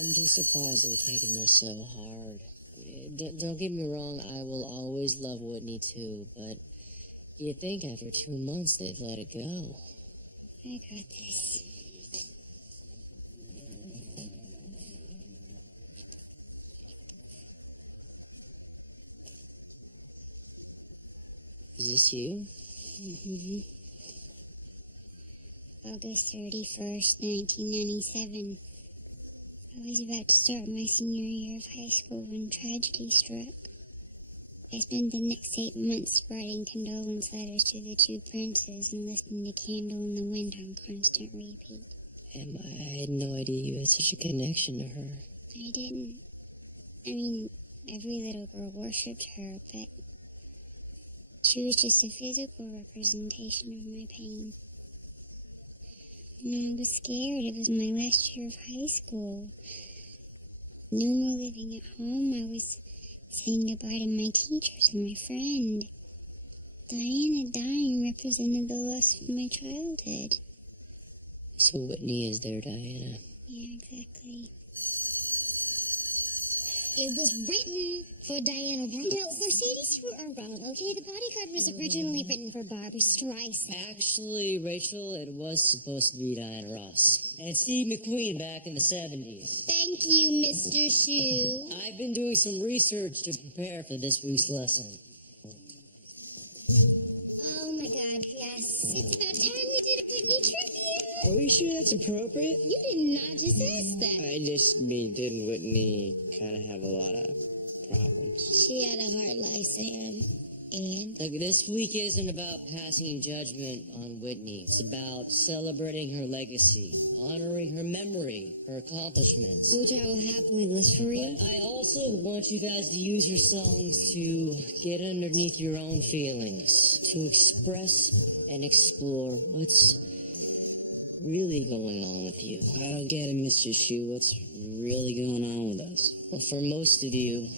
I'm just surprised they're taking this so hard. Don't get me wrong, I will always love Whitney too, but you'd think after 2 months they'd let it go. I got this. Is this you? Mm-hmm. August 31st, 1997. I was about to start my senior year of high school when tragedy struck. I spent the next 8 months writing condolence letters to the two princes and listening to Candle in the Wind on constant repeat. And I had no idea you had such a connection to her. I didn't. I mean, every little girl worshipped her, but she was just a physical representation of my pain. And I was scared. It was my last year of high school. No more living at home. I was saying goodbye to my teachers and my friend. Diana dying represented the loss of my childhood. So Whitney is there, Diana. Yeah, exactly. It was written for Diana Ross. You know, Mercedes, you are wrong, okay? The bodyguard was originally written for Barbara Streisand. Actually, Rachel, it was supposed to be Diana Ross. And Steve McQueen back in the 70s. Thank you, Mr. Shoe. I've been doing some research to prepare for this week's lesson. Oh my God, yes. It's about time we did a Whitney trivia. Are we sure that's appropriate? You did not just ask that. I just mean, didn't Whitney kind of have a lot of problems? She had a hard life, Sam. And? Look, this week isn't about passing judgment on Whitney. It's about celebrating her legacy, honoring her memory, her accomplishments. Which I will happily list for you. But I also want you guys to use her songs to get underneath your own feelings, to express and explore what's really going on with you. I don't get it, Mr. Shu. What's really going on with us? Well, for most of you,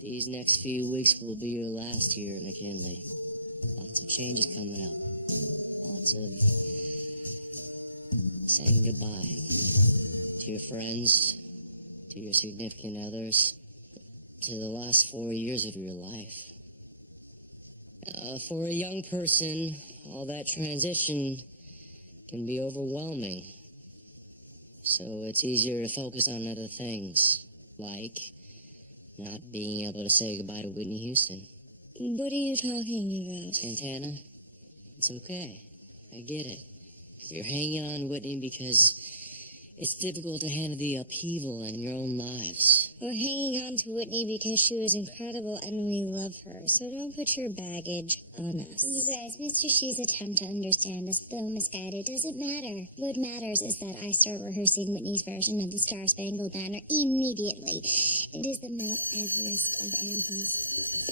these next few weeks will be your last here at McKinley. Lots of changes coming up. Lots of saying goodbye to your friends, to your significant others, to the last 4 years of your life. For a young person, all that transition can be overwhelming. So it's easier to focus on other things, like not being able to say goodbye to Whitney Houston. What are you talking about? Santana, it's okay. I get it. You're hanging on to Whitney because it's difficult to handle the upheaval in your own lives. We're hanging on to Whitney because she was incredible and we love her. So don't put your baggage on us. You guys, Mr. Shee's attempt to understand is so misguided. Doesn't matter. What matters is that I start rehearsing Whitney's version of the Star Spangled Banner immediately. It is the Mount Everest of anthems.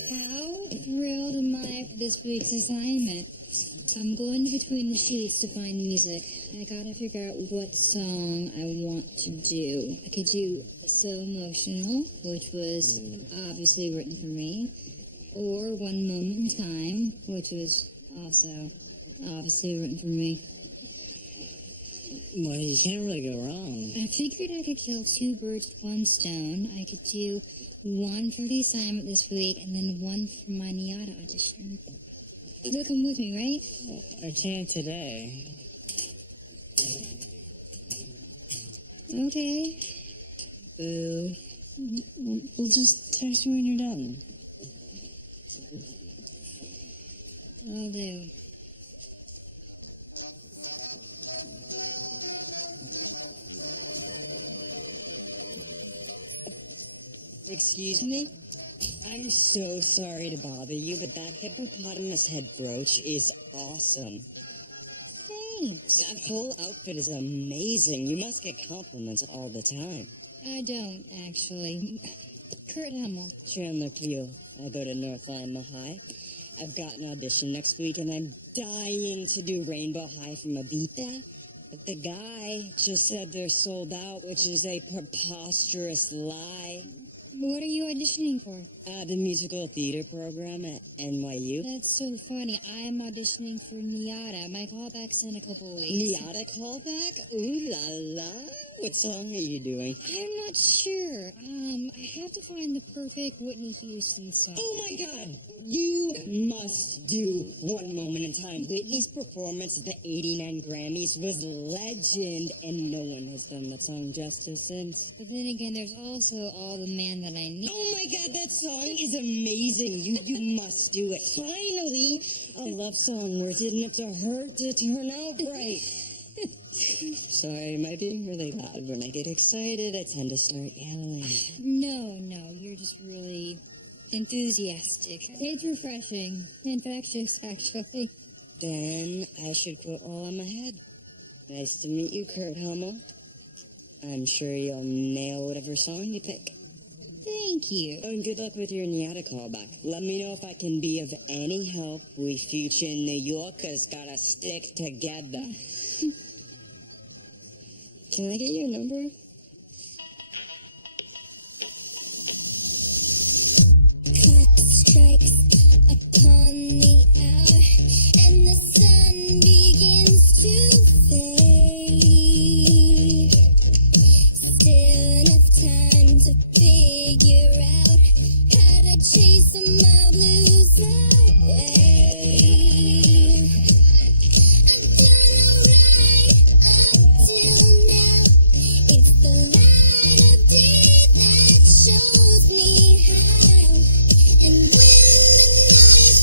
How thrilled am I for this week's assignment? I'm going between the sheets to find music. I gotta figure out what song I want to do. I could do So Emotional, which was obviously written for me, or One Moment in Time, which was also obviously written for me. Well, you can't really go wrong. I figured I could kill two birds with one stone. I could do one for the assignment this week, and then one for my NIADA audition. You'll come with me, right? I can't today. Okay. Boo. We'll just text you when you're done. Will do. Excuse me? I'm so sorry to bother you, but that hippopotamus head brooch is awesome. Thanks. That whole outfit is amazing. You must get compliments all the time. I don't, actually. Kurt Hummel. Chandler Pugh. I go to North Lima High. I've got an audition next week, and I'm dying to do Rainbow High from Ibiza. But the guy just said they're sold out, which is a preposterous lie. What are you auditioning for? The musical theater program at NYU. That's so funny. I'm auditioning for NIADA. My callback's in a couple weeks. NIADA callback? Ooh la la. What song are you doing? I'm not sure. I have to find the perfect Whitney Houston song. Oh my god! You must do One Moment in Time. Whitney's performance at the 89 Grammys was legend, and no one has done that song justice since. But then again, there's also All the Man That I Need. Oh my god, that song is amazing. You must do it. Finally, a love song where it didn't have to hurt to turn out right. Sorry, am I being really loud? When I get excited, I tend to start yelling. No, you're just really enthusiastic. It's refreshing. Infectious, actually. Then I should quit while I'm ahead. Nice to meet you, Kurt Hummel. I'm sure you'll nail whatever song you pick. Thank you. Oh, and good luck with your NIADA callback. Let me know if I can be of any help. We future New Yorkers gotta stick together. Can I get your number? Clock strikes upon the hour, and the sun begins to fade. Still enough time to figure out how to chase my blues away. I don't know why until now. It's the light of day that shows me how. And when the night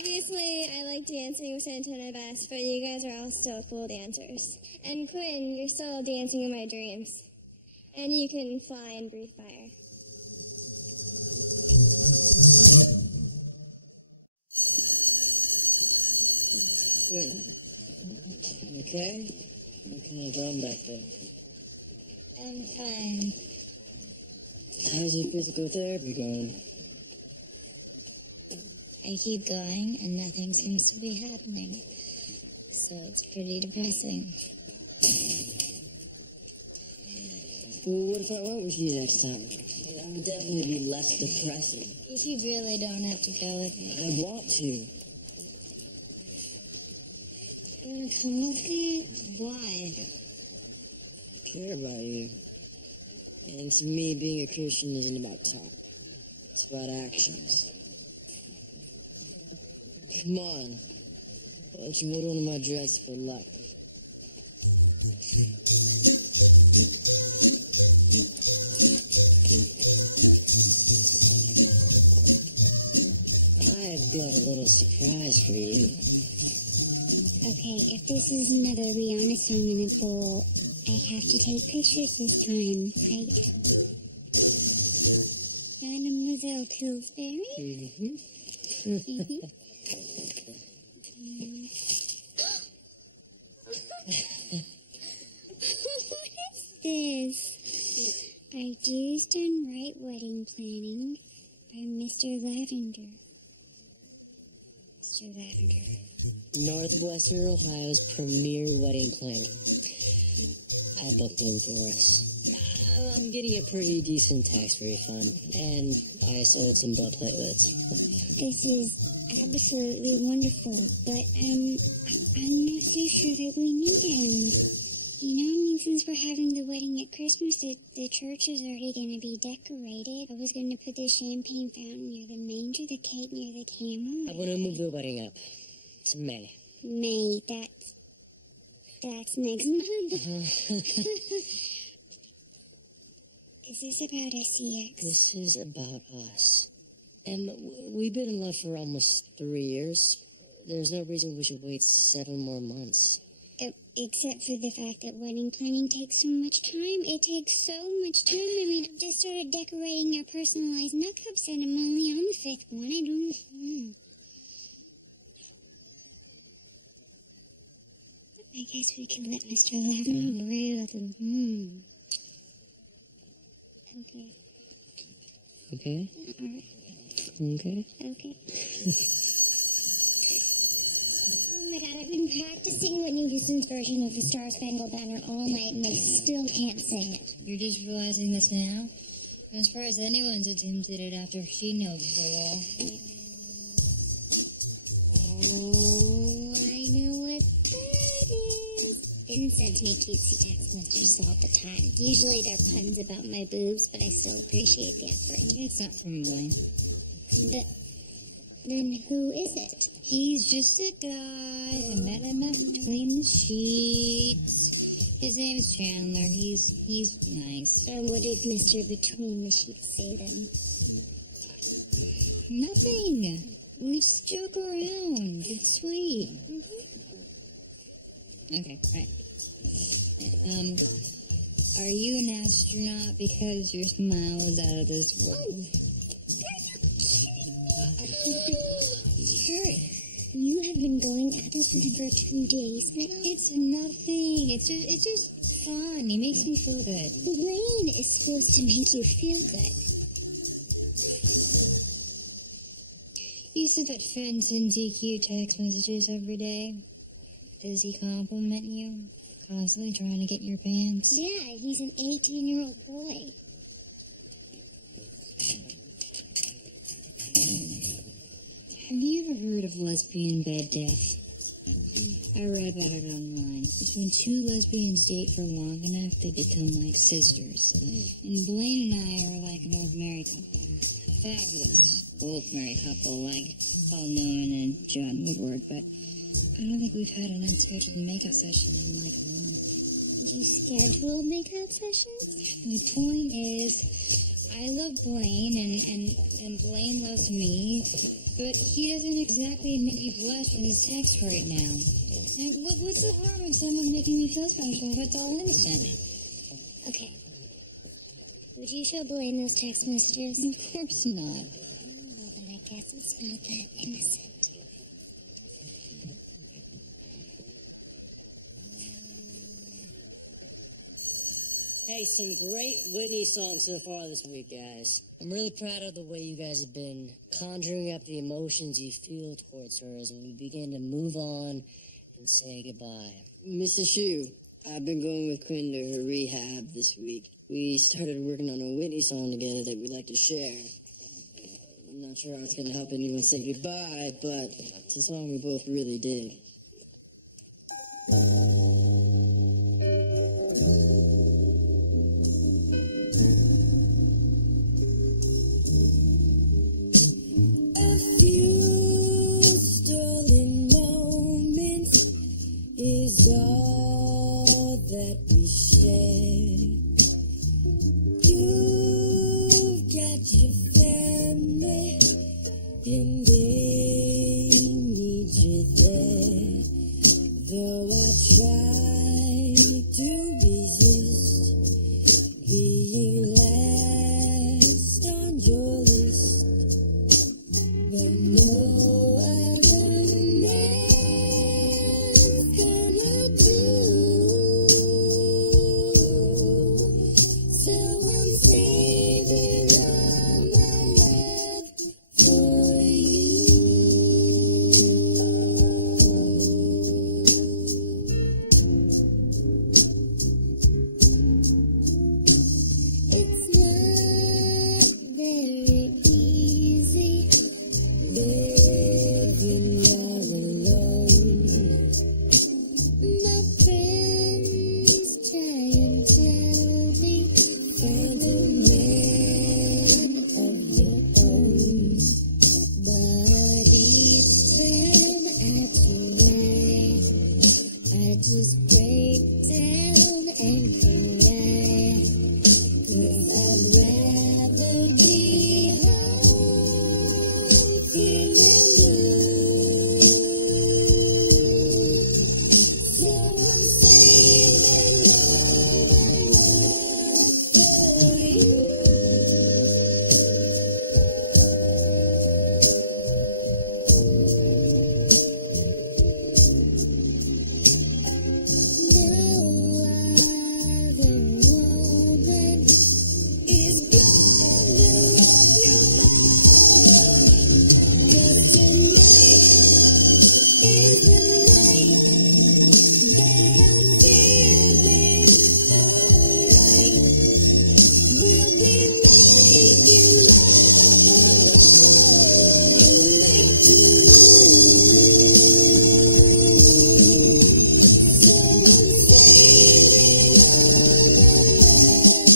Obviously, I like dancing with Santana best, but you guys are all still cool dancers. And Quinn, you're still dancing in my dreams. And you can fly and breathe fire. Wait. Okay? I'm kind of going back there. I'm fine. How's your physical therapy going? I keep going, and nothing seems to be happening. So it's pretty depressing. Well, what if I went with you next time? That would definitely be less depressing. If you really don't have to go with me. I want to. You wanna come with me? Why? I care about you. And to me, being a Christian isn't about talk. It's about actions. Come on. Why don't you hold on to my dress for luck? I've got a little surprise for you. Okay, if this is another Rihanna song in a bowl, I have to take pictures this time, right? Mademoiselle Pillsbury? Mm-hmm. What is this? Ideas Done Right Wedding Planning by Mr. Lavender. Mr. Lavender. Northwestern Ohio's premier wedding planner. I booked him for us. I'm getting a pretty decent tax refund, and I sold some butt platelets. This is absolutely wonderful, but I'm not so sure that we need him. You know, I mean, since we're having the wedding at Christmas, the church is already going to be decorated. I was going to put the champagne fountain near the manger, the cake near the camel. I want to move the wedding up to May. May, that's next month. Is this about SCX? This is about us. And we've been in love for almost 3 years. There's no reason we should wait 7 more months. Except for the fact that wedding planning takes so much time. It takes so much time. I mean, I've just started decorating our personalized nut cups, and I'm only on the 5th one. I don't. I guess we can let Mr. Lavender rule. Okay. Okay? Alright. Okay? Okay. Oh my god, I've been practicing Whitney Houston's version of the Star Spangled Banner all night and I still can't sing it. You're just realizing this now? I'm surprised anyone's attempted it after she knows the law. Oh, I know what that is. Finn sends me cutesy text messages all the time. Usually they're puns about my boobs, but I still appreciate the effort. It's not from Blaine. But then who is it? He's just a guy I met enough between the sheets. His name's Chandler. He's nice. And what did Mr. Between the Sheets say then? Nothing. We just joke around. It's sweet. Okay, right. Are you an astronaut because your smile is out of this world? Sure. You have been going at this for 2 days now. It's nothing. It's just fun. It makes me feel good. The rain is supposed to make you feel good. You said that Finn sends you cute text messages every day. Does he compliment you? Constantly trying to get in your pants? Yeah, he's an 18-year-old boy. Have you ever heard of lesbian bed death? I read about it online. It's when 2 lesbians date for long enough, they become like sisters. And Blaine and I are like an old married couple. Fabulous old married couple like Paul Newman and John Woodward, but I don't think we've had an unscheduled makeout session in like a month. Are you schedule makeout sessions? The point is, I love Blaine and Blaine loves me, but he doesn't exactly make me blush when he texts right now. And what's the harm of someone making me feel special if it's all innocent? Okay. Would you show Blaine those text messages? Of course not. Well, then I guess it's not that innocent. Hey, some great Whitney songs so far this week, guys. I'm really proud of the way you guys have been conjuring up the emotions you feel towards her as we begin to move on and say goodbye. Mrs. Shu, I've been going with Quinn to her rehab this week. We started working on a Whitney song together that we'd like to share. I'm not sure how it's going to help anyone say goodbye, but it's a song we both really dig. A few stolen moments is all that we share. You've got your family and they need you there. Though I try to resist being last on your list, but no other man's gonna do. So I'm saving all my love for you. It's not very easy living all alone. My friends try and tell me find a man of your own, but each time I try, I just break down and cry, 'cause I'd rather be haunting you. So I'm saving all my love for you. No other woman is gonna love you more, 'cause tonight is the night that I'm feeling alright. We'll be making love all night long. So I'm saving all my love.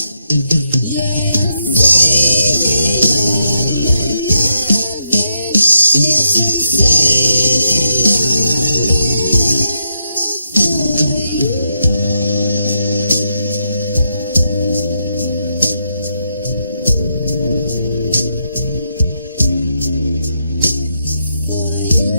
Yeah, I'm saving all my loving. Yes, I'm saving all my love for you. For you.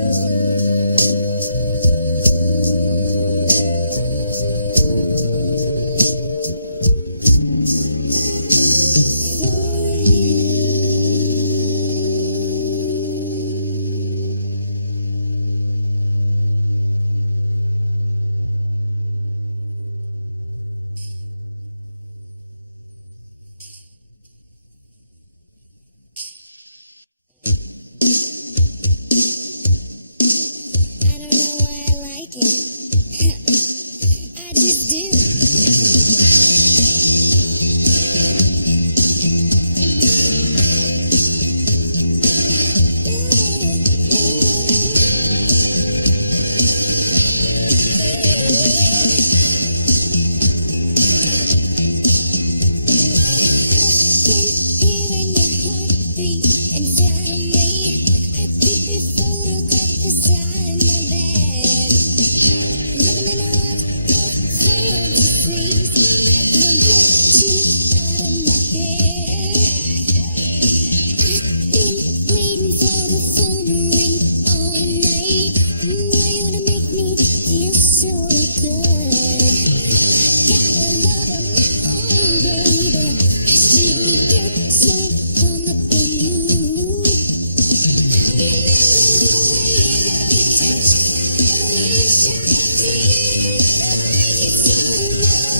I don't know why I like it. I just do. Hearing your heartbeat inside me, I keep your photograph beside my bed. Living in a world of fantasies, I can't get you out of my head. I've been waiting for the phone to ring all night. You know you to make me feel so good. Got a lot of my own, baby. I shouldn't get so hung up on you. I remember the way that we touched. I wish I didn't like it so much.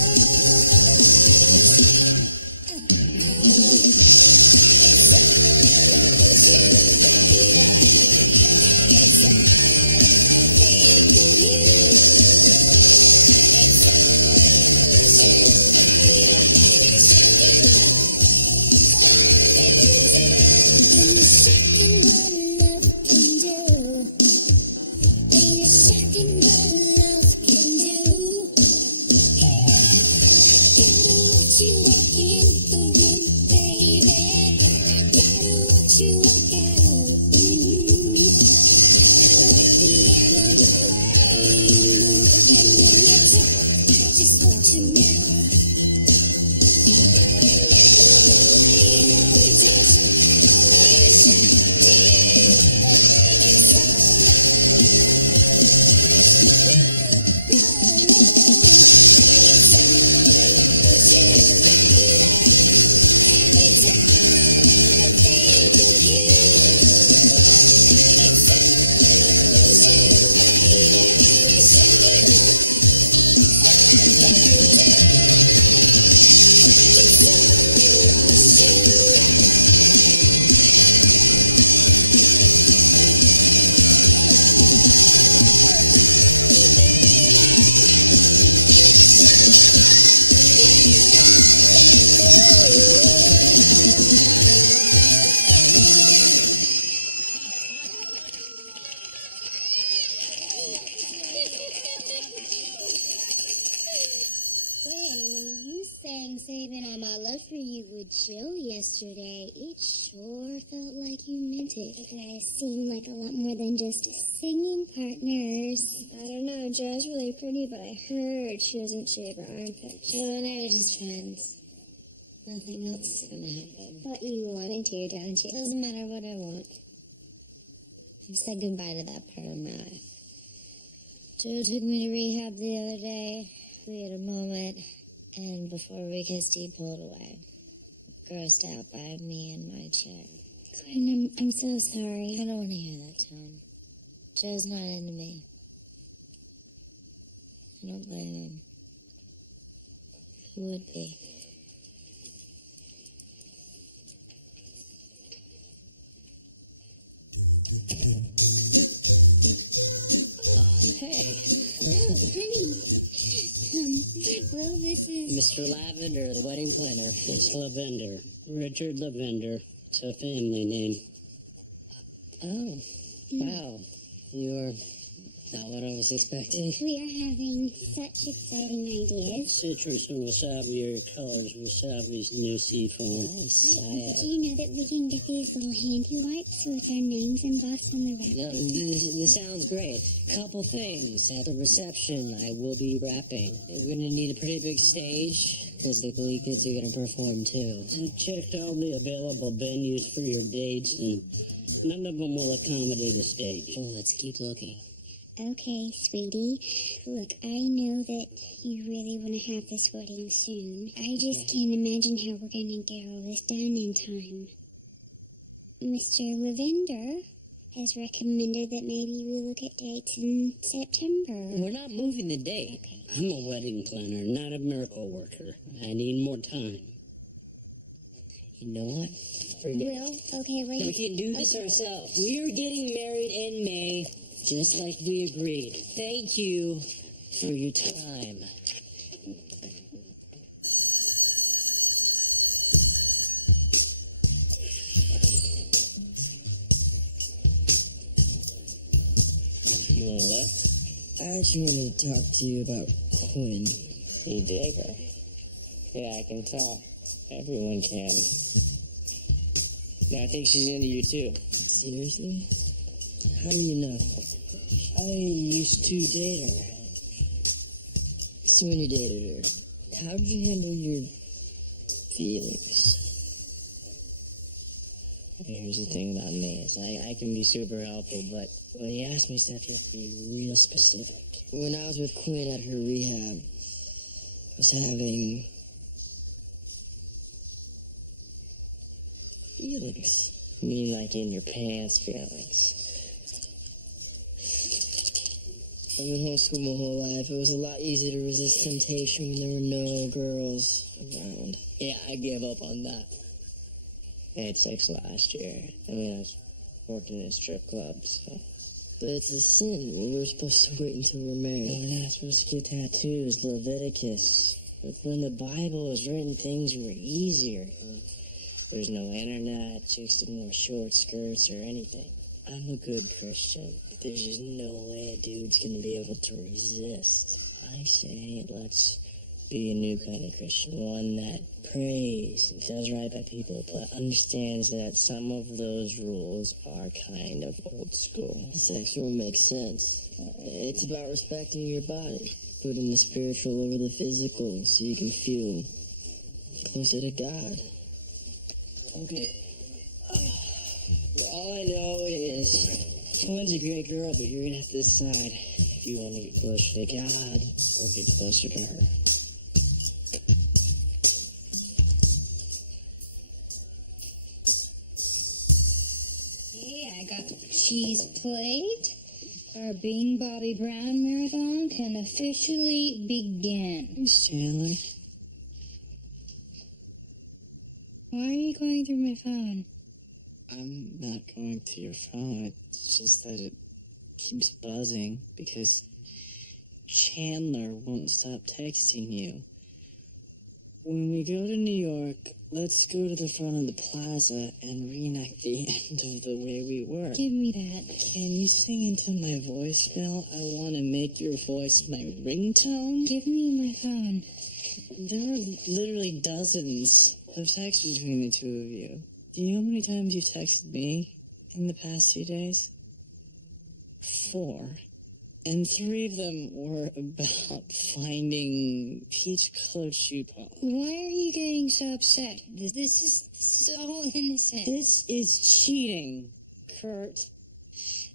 When you sang Saving All My Love for You with Jill yesterday, it sure felt like you meant it. You guys seem like a lot more than just singing partners. I don't know, Jo's really pretty, but I heard she doesn't shave her armpits. Jo and I are just friends. Nothing else is gonna happen. But you wanted to, don't you? Doesn't matter what I want. I said goodbye to that part of my life. Jo took me to rehab the other day. We had a moment, and before we kissed, he pulled away. Grossed out by me and my chair. Glenn, I'm so sorry. I don't want to hear that, Tom. Jo's not into me. I don't blame him. Who would be? Hey, Honey. Well, this is... Mr. Lavender, the wedding planner. It's Lavender. Richard Lavender. It's a family name. Oh, wow. You're not what I was expecting. We are having such exciting ideas. Citrus and wasabi are your colors. Wasabi's new seafoam. Nice. Do you know that we can get these little handy wipes with our names embossed on the wrap? No, this sounds great. Couple things. At the reception, I will be rapping. We're going to need a pretty big stage, because the Glee kids are going to perform, too. I checked all the available venues for your dates, and none of them will accommodate a stage. Well, let's keep looking. Okay, sweetie. Look, I know that you really want to have this wedding soon. I just can't imagine how we're going to get all this done in time. Mr. Lavender has recommended that maybe we look at dates in September. We're not moving the date. Okay. I'm a wedding planner, not a miracle worker. I need more time. You know what? Well, okay, wait. We can do this ourselves. We're getting married in May, just like we agreed. Thank you for your time. You want to left? I just wanted to talk to you about Quinn. You dig her? Yeah, I can tell. Everyone can. No, I think she's into you too. Seriously? How do you know? I used to date her. So when you dated her, how did you handle your feelings? Here's the thing about me, is I can be super helpful, but when you ask me stuff, you have to be real specific. When I was with Quinn at her rehab, I was having feelings. You mean like in your pants feelings? I've been homeschooled my whole life. It was a lot easier to resist temptation when there were no girls around. Yeah, I gave up on that. I had sex last year. I mean, I was working in a strip club, so... But it's a sin. We're supposed to wait until we're married. We're not supposed to get tattoos, Leviticus. But when the Bible was written, things were easier. There's no internet, chicks didn't wear short skirts or anything. I'm a good Christian. There's just no way a dude's gonna be able to resist. I say, let's be a new kind of Christian. One that prays and does right by people, but understands that some of those rules are kind of old school. Sex rule makes sense. It's about respecting your body. Putting the spiritual over the physical so you can feel closer to God. Okay. All I know is Quinn's a great girl, but you're gonna have to decide if you want to get closer to God or get closer to her. Hey, I got the cheese plate. Our Being Bobby Brown marathon can officially begin. Thanks, Chandler. Why are you going through my phone? I'm not going through your phone. It's just that it keeps buzzing because Chandler won't stop texting you. When we go to New York, let's go to the front of the plaza and reenact the end of The Way We Were. Give me that. Can you sing into my voicemail? I want to make your voice my ringtone. Give me my phone. There are literally dozens of texts between the two of you. Do you know how many times you've texted me in the past 2 days? 4. And 3 of them were about finding peach-colored shoe polish. Why are you getting so upset? This is all innocent. This is cheating, Kurt.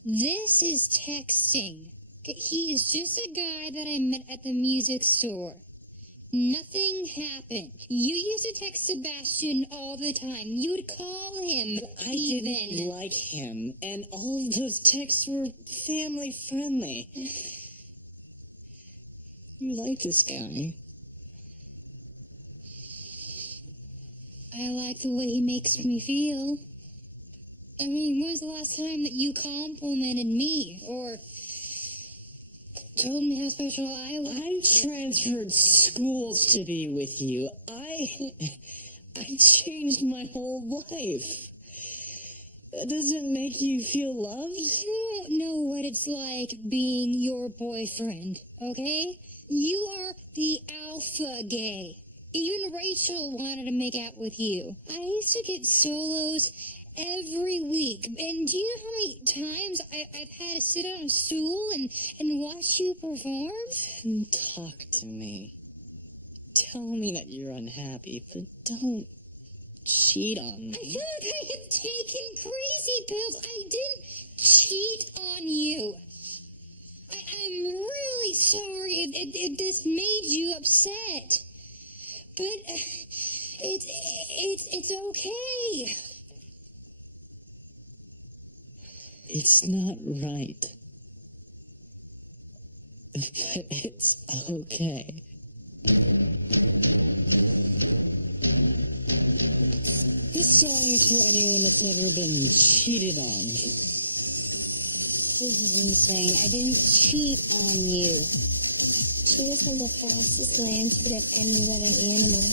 This is texting. He is just a guy that I met at the music store. Nothing happened. You used to text Sebastian all the time. You would call him. I didn't like him, and all of those texts were family-friendly. You like this guy. I like the way he makes me feel. I mean, when was the last time that you complimented me or told me how special I was? I transferred schools to be with you. I changed my whole life. That doesn't make you feel loved? You don't know what it's like being your boyfriend, okay? You are the alpha gay. Even Rachel wanted to make out with you. I used to get solos every week. And do you know how many times I've had to sit on a stool and watch you perform? Then talk to me. Tell me that you're unhappy, but don't cheat on me. I feel like I have taken crazy pills. I didn't cheat on you. I'm really sorry if this made you upset. But it's okay. It's not right. But it's okay. This song is for anyone that's ever been cheated on. This is insane. I didn't cheat on you. She was from the fastest land to get any living animal.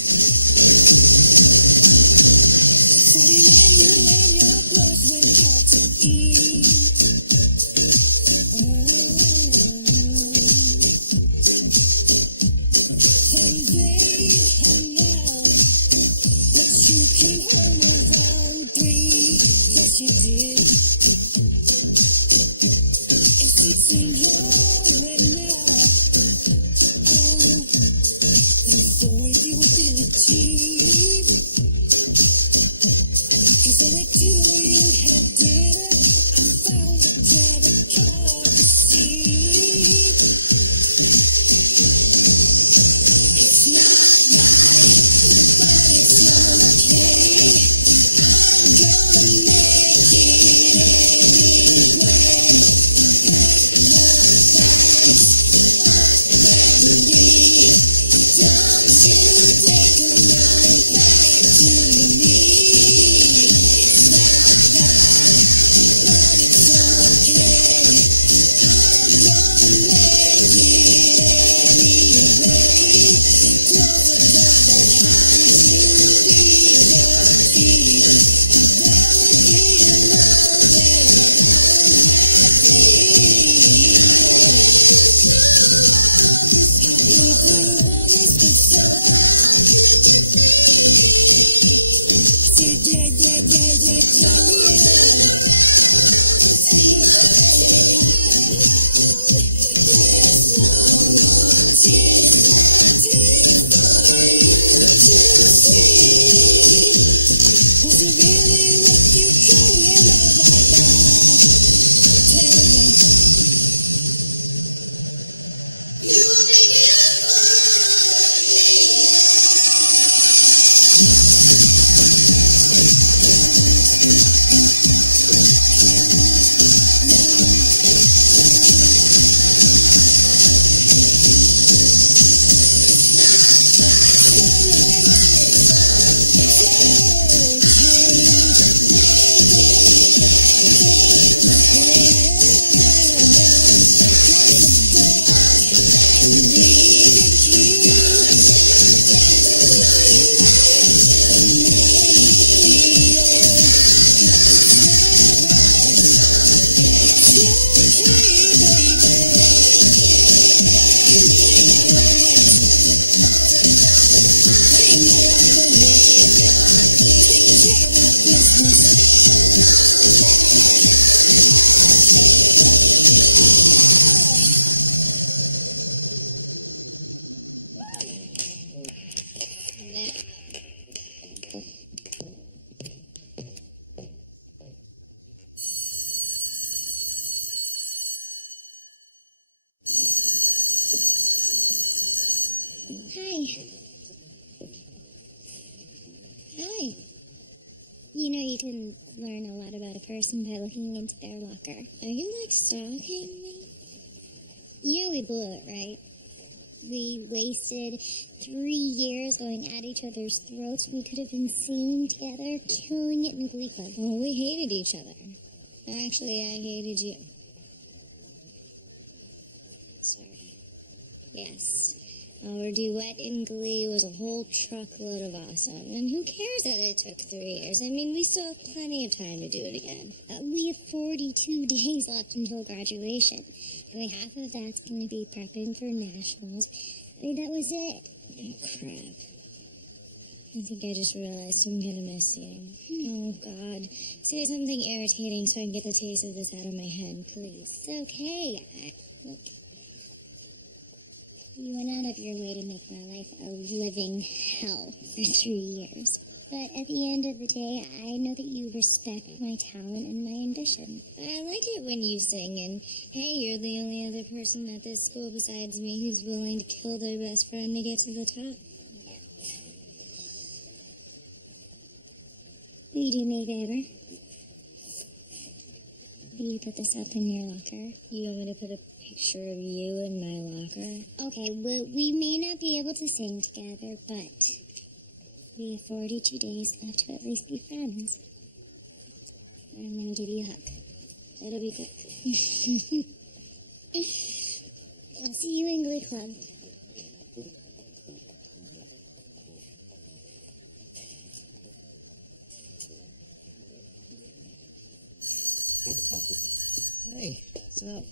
Hi. Hi. You know, you can learn a lot about a person by looking into their locker. Are you, like, stalking me? You know we blew it, right? We wasted 3 years going at each other's throats. We could have been singing together, killing it in Glee Club. Oh, we hated each other. Actually, I hated you. Sorry. Yes. Our duet in Glee was a whole truckload of awesome. And who cares that it took 3 years? I mean, we still have plenty of time to do it again. We have 42 days left until graduation. And half of that's going to be prepping for nationals. I mean, that was it. Oh, crap. I think I just realized I'm going to miss you. Oh, God. Say something irritating so I can get the taste of this out of my head, please. It's okay. Look. You went out of your way to make my life a living hell for 3 years. But at the end of the day, I know that you respect my talent and my ambition. I like it when you sing, and hey, you're the only other person at this school besides me who's willing to kill their best friend to get to the top. Will you do me a favor? Will you put this up in your locker? You want me to put a picture of you in my locker? Okay, well, we may not be able to sing together, but we have 42 days left to at least be friends. I'm going to give you a hug. It'll be quick. I'll see you in Glee Club. Hey, what's up?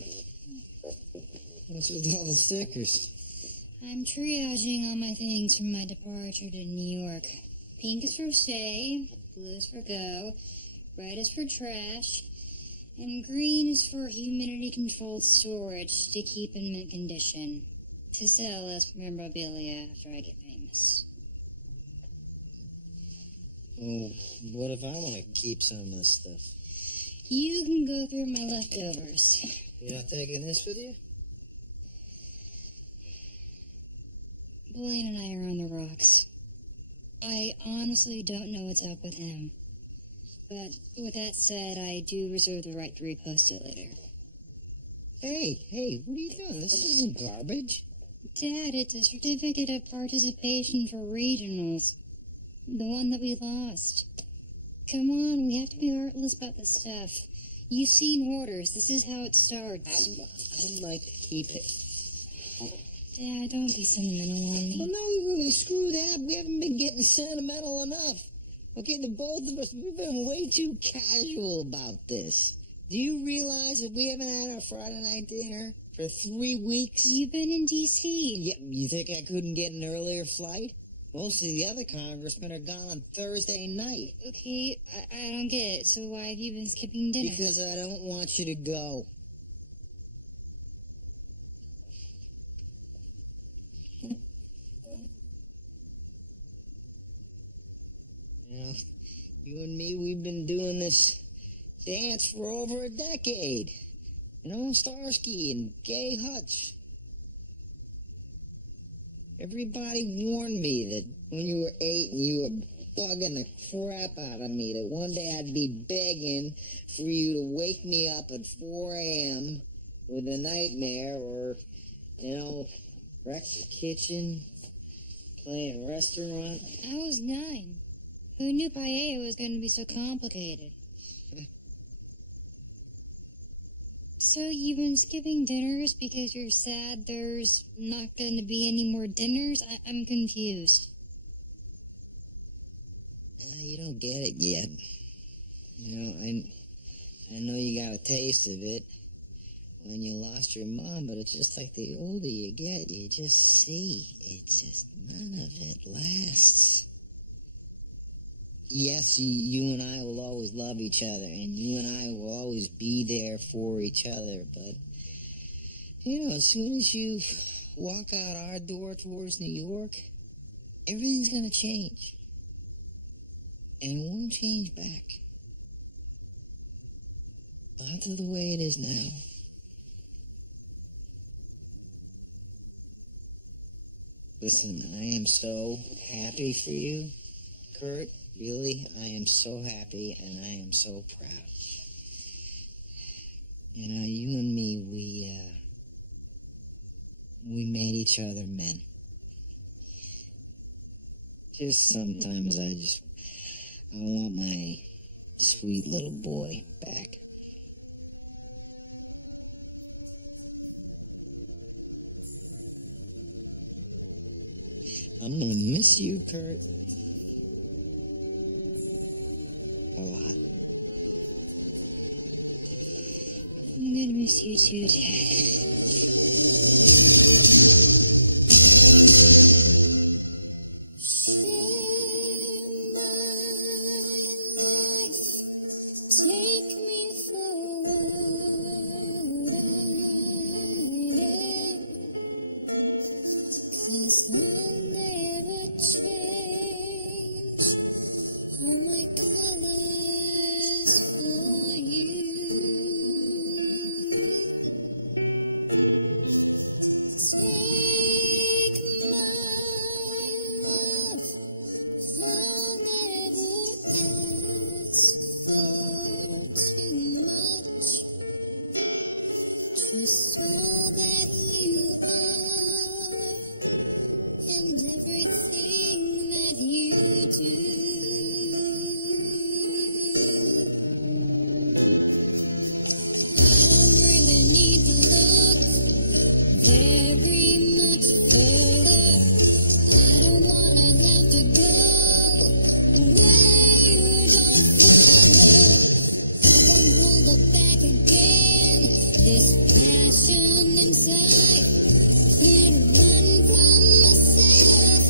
What's with all the stickers? I'm triaging all my things from my departure to New York. Pink is for stay, blue is for go, red is for trash, and green is for humidity-controlled storage to keep in mint condition, to sell as memorabilia after I get famous. Well, what if I want to keep some of this stuff? You can go through my leftovers. You're not taking this with you? Blaine and I are on the rocks. I honestly don't know what's up with him. But with that said, I do reserve the right to repost it later. Hey, what are you doing? This isn't garbage. Dad, it's a certificate of participation for regionals. The one that we lost. Come on, we have to be heartless about this stuff. You've seen orders. This is how it starts. I'd like to keep it. Dad, don't be sentimental on me. Well, no, screw that. We haven't been getting sentimental enough. Okay, the both of us, we've been way too casual about this. Do you realize that we haven't had our Friday night dinner for 3 weeks? You've been in D.C. Yeah, you think I couldn't get an earlier flight? Most of the other congressmen are gone on Thursday night. Okay, I don't get it. So why have you been skipping dinner? Because I don't want you to go. You and me, we've been doing this dance for over a decade. You know, Starsky and Gay Hutch. Everybody warned me that when you were 8 and you were bugging the crap out of me, that one day I'd be begging for you to wake me up at 4 a.m. with a nightmare or, wreck the kitchen, playing restaurant? I was 9. Who knew paella was going to be so complicated? So you've been skipping dinners because you're sad there's not going to be any more dinners? I'm confused. You don't get it yet. You know, I know you got a taste of it when you lost your mom, but it's just like the older you get, you just see. It's just none of it lasts. Yes, you and I will always love each other, and you and I will always be there for each other, but, you know, as soon as you walk out our door towards New York, everything's gonna change. And it won't change back. Not to the way it is now. Listen, I am so happy for you, Kurt. Really, I am so happy and I am so proud. You know, you and me, we made each other men. Just sometimes I want my sweet little boy back. I'm gonna miss you, Kurt. A lot. I'm gonna miss you too, Dad. Take me for a ride, 'cause I'll never change all my colors for you. Take my love, I'll never ask for too much. Just all that you are and everything that you do. I don't really need to look very much further. I don't wanna have to go where you don't follow. I won't hold it back again. This passion inside can't run from myself.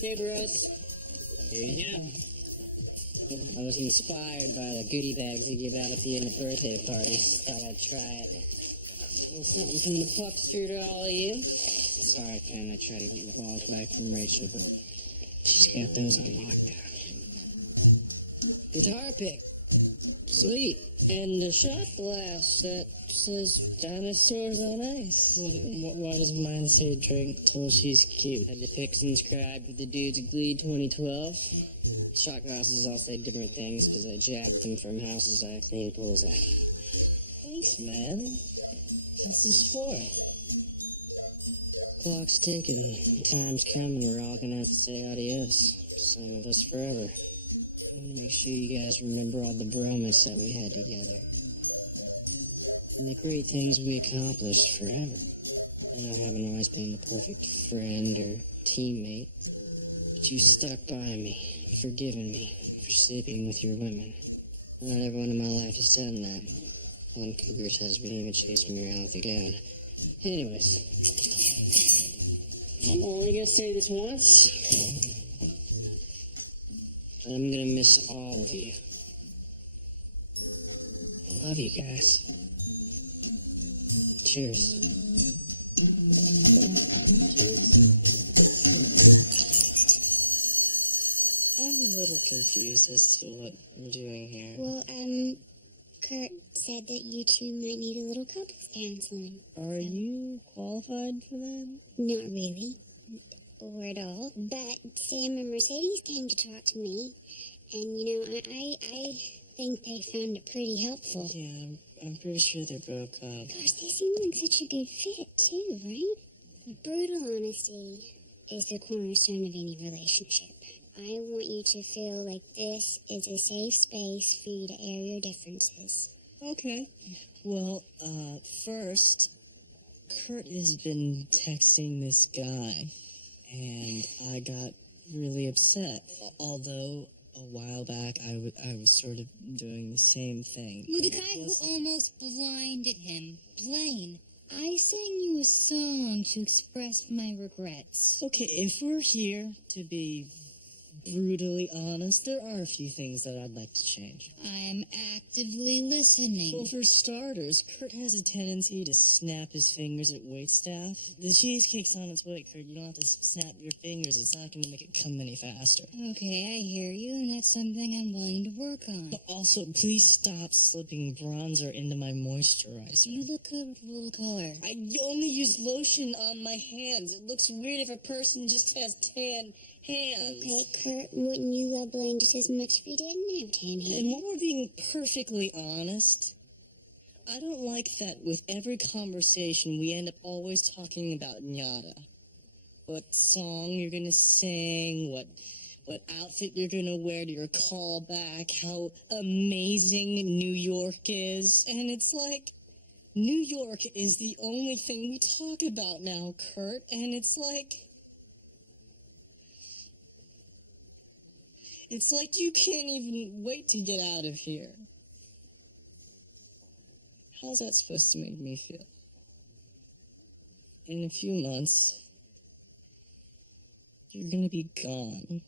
Hey, bros. Here you go. I was inspired by the goodie bags they give out at the end of birthday parties. Thought I'd try it. A little something from the Puckster to all of you. Sorry, Ken, I tried to get your balls back from Rachel, but she's got those on lockdown. Guitar pick. Sweet. And a shot glass that says dinosaurs on ice. Well, why does mine say drink till she's cute? Had to pick and scribe with the dudes at Glee 2012. Shot glasses all say different things because I jacked them from houses I cleaned pools at. Thanks, man. What's this for? Clock's ticking. Time's coming. We're all gonna have to say adios. Some of us forever. I want to make sure you guys remember all the bromance that we had together. And the great things we accomplished forever. I know I haven't always been the perfect friend or teammate, but you stuck by me, forgiven me for sleeping with your women. Not everyone in my life has done that. One cougar's husband even chased me around with a gun. Anyways, I'm only gonna say this once. I'm gonna miss all of you. I love you guys. Cheers. I'm a little confused as to what we're doing here. Well, Kurt said that you two might need a little couples counseling. Are you qualified for that? Not really. Or at all. But Sam and Mercedes came to talk to me. And, I think they found it pretty helpful. Yeah, I'm pretty sure they broke up. Gosh, they seem like such a good fit, too, right? Brutal honesty is the cornerstone of any relationship. I want you to feel like this is a safe space for you to air your differences. Okay. Well, first, Kurt has been texting this guy, and I got really upset. Although, a while back, I was sort of doing the same thing. Well, the guy who almost blinded him, Blaine. I sang you a song to express my regrets. Okay, if we're here to be brutally honest, there are a few things that I'd like to change. I'm actively listening. Well, for starters, Kurt has a tendency to snap his fingers at waitstaff. The cheesecake's on its way, Kurt. You don't have to snap your fingers. It's not going to make it come any faster. Okay, I hear you, and that's something I'm willing to work on. But also, please stop slipping bronzer into my moisturizer. You look good with a little color. I only use lotion on my hands. It looks weird if a person just has tan hands. Okay, Kurt, wouldn't you love Blaine just as much if he didn't have tan hair? And when we're being perfectly honest, I don't like that with every conversation we end up always talking about Nyada. What song you're gonna sing, what outfit you're gonna wear to your callback, how amazing New York is. And it's like, New York is the only thing we talk about now, Kurt. And it's like you can't even wait to get out of here. How's that supposed to make me feel? In a few months, you're gonna be gone.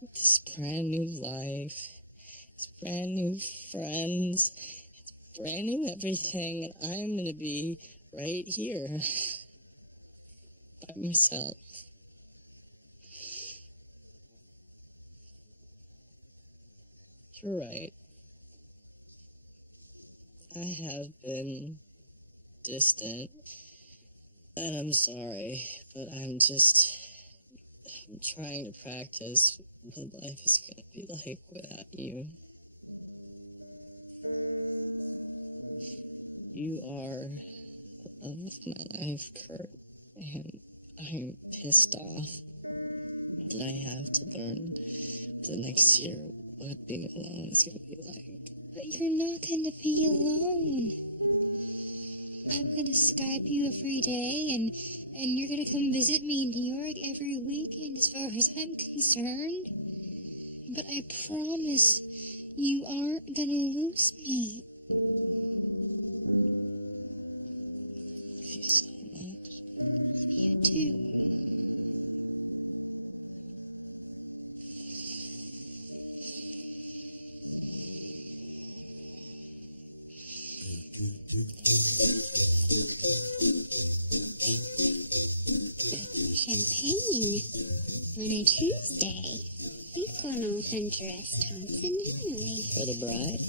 With this brand new life, it's brand new friends, it's brand new everything, and I'm gonna be right here by myself. You're right. I have been distant, and I'm sorry, but I'm trying to practice what life is going to be like without you. You are the love of my life, Kurt, and I'm pissed off that I have to learn for the next year what being alone is going to be like. But you're not going to be alone. I'm going to Skype you every day, and you're going to come visit me in New York every weekend as far as I'm concerned. But I promise you aren't going to lose me. I love you so much. too. Champagne on a Tuesday. We've gone all Hunter S. Thompson, haven't we? For the bride,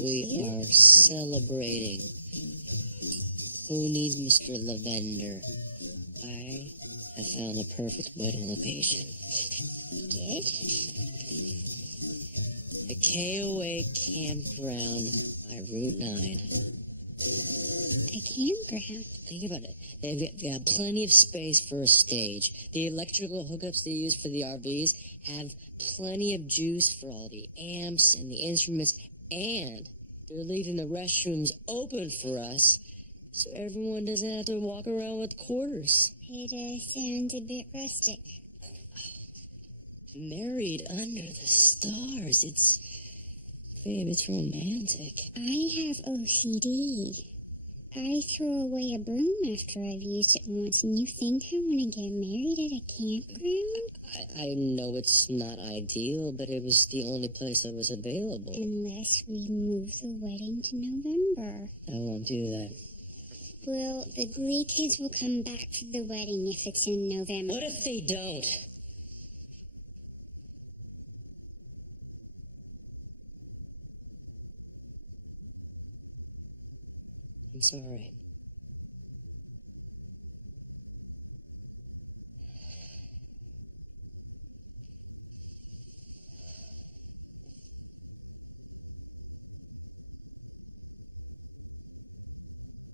we are celebrating. Who needs Mr. Lavender? I have found the perfect wedding location. Did? The KOA campground by Route 9. A campground? Think about it. They have plenty of space for a stage. The electrical hookups they use for the RVs have plenty of juice for all the amps and the instruments, and they're leaving the restrooms open for us so everyone doesn't have to walk around with quarters. It sounds a bit rustic. Married under the stars. Babe, it's romantic. I have OCD. I throw away a broom after I've used it once, and you think I want to get married at a campground? I know it's not ideal, but it was the only place that was available. Unless we move the wedding to November. I won't do that. Well, the Glee kids will come back for the wedding if it's in November. What if they don't? I'm sorry.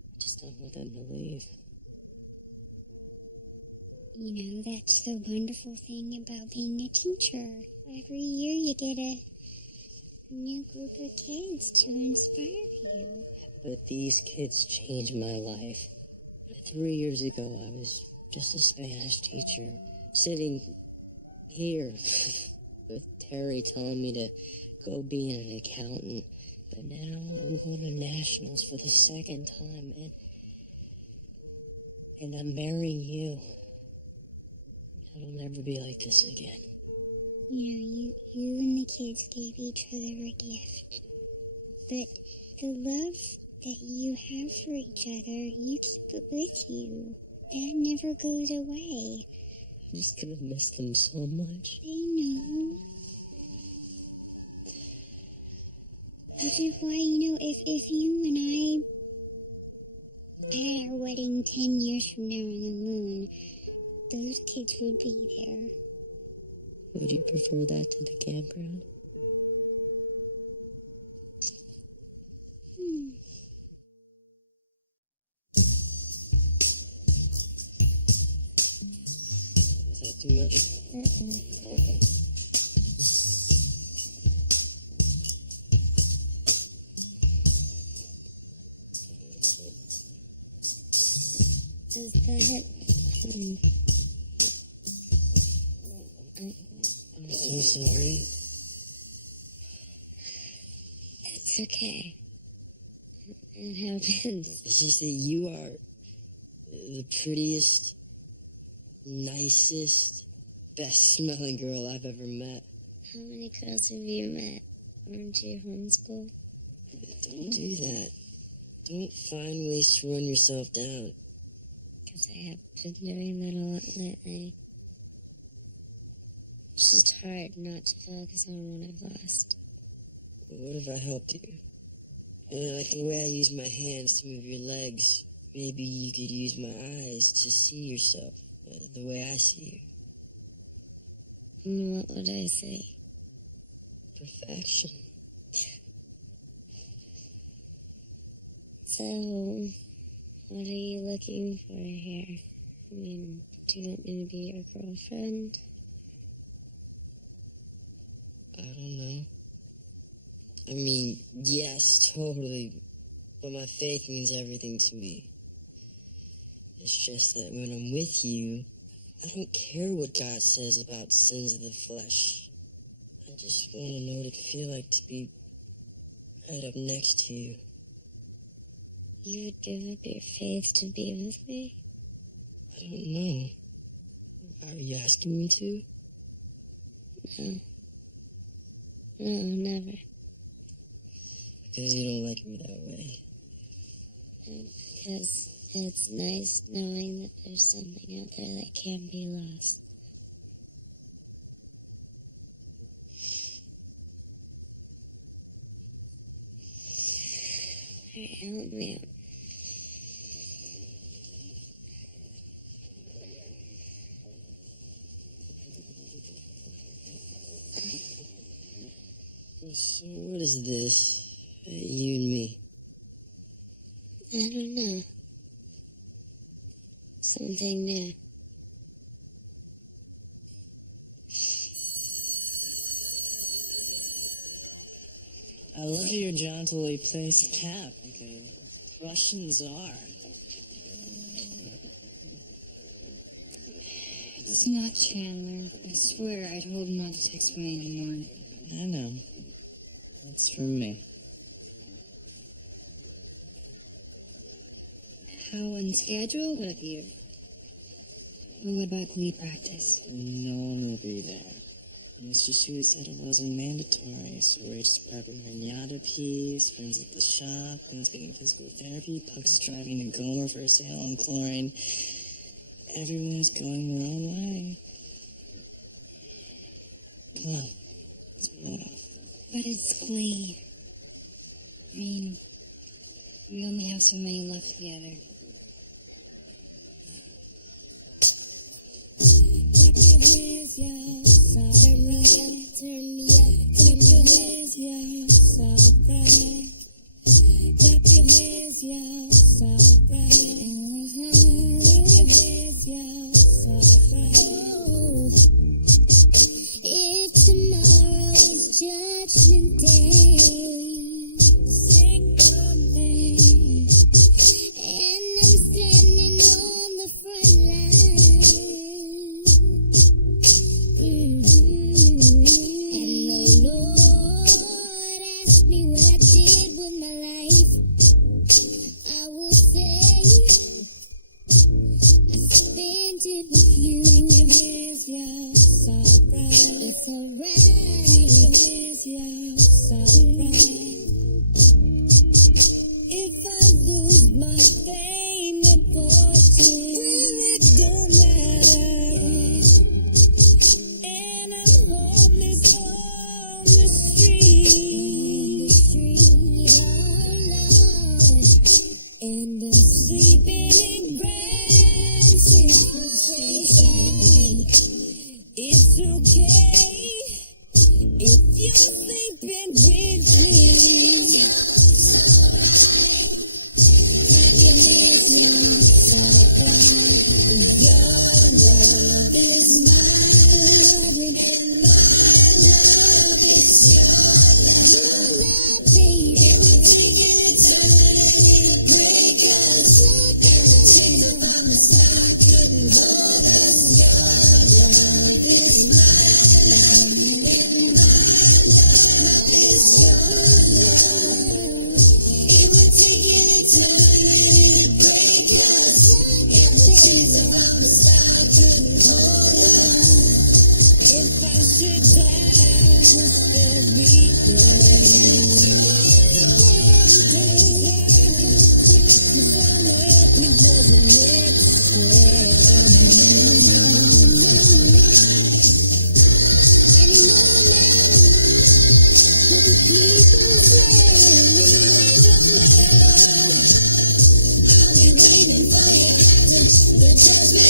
I just don't want them to leave. You know, that's the wonderful thing about being a teacher. Every year you get a new group of kids to inspire you. But these kids changed my life. 3 years ago, I was just a Spanish teacher, sitting here with Terry telling me to go be an accountant. But now I'm going to nationals for the second time, and I'm marrying you. It'll never be like this again. You know, you and the kids gave each other a gift. But the love that you have for each other, you keep it with you. That never goes away. I'm just gonna miss them so much. I know. Which is why, you know, if you and I had our wedding 10 years from now on the moon, those kids would be there. Would you prefer that to the campground? Is that too much? Okay. Does that hurt? I'm so sorry. It's okay. It happens. It's just that you are the prettiest, nicest, best smelling girl I've ever met. How many girls have you met? Aren't you homeschooled? Don't do that. Don't find ways to run yourself down. Because I have been doing that a lot lately. It's just hard not to focus on what I've lost. What if I helped you? Like the way I use my hands to move your legs, maybe you could use my eyes to see yourself the way I see you. And what would I say? Perfection. So, what are you looking for here? I mean, do you want me to be your girlfriend? I don't know. I mean, yes, totally. But my faith means everything to me. It's just that when I'm with you, I don't care what God says about sins of the flesh. I just want to know what it'd feel like to be right up next to you. You would give up your faith to be with me? I don't know. Are you asking me to? No. No, never. Because you don't like me that way. Because it's nice knowing that there's something out there that can't be lost. Alright, help me out. So what is this? You and me? I don't know. Something new. I love your jauntily placed cap, like a Russian czar. It's not Chandler. I swear I told him not to text me anymore. I know. It's from me. How unscheduled of you. Well, what about Glee practice? No one will be there. Mr. Shuey said it wasn't mandatory, so we're just prepping pinata peas, friends at the shop, Glenn's getting physical therapy, Puck's driving to Gomer for a sale on chlorine. Everyone's going their own way. Come on, let's blow it off. But it's Glee. I mean, we only have so many left together. It's tomorrow's judgment day. Sing for me. And I'm standing on the front line. And the Lord asked me what I did with my life. I will say I spent it with you. It's alright. If I lose my fame and fortune, it don't matter. And I'm homeless on the street. Oh Lord. And I'm sleeping in grand civilization. It's okay if you're sleeping with me. Your love is mine and my love is yours. Your love, baby, give it to me. Break us again on the second word. Your love is mine and my love is yours. Even taking it to me. Break us again on the second word. If I should die, just spare me. Cause all of you wasn't mixed. And no matter what the people say, it don't matter. I'll be waiting for your answer. Because we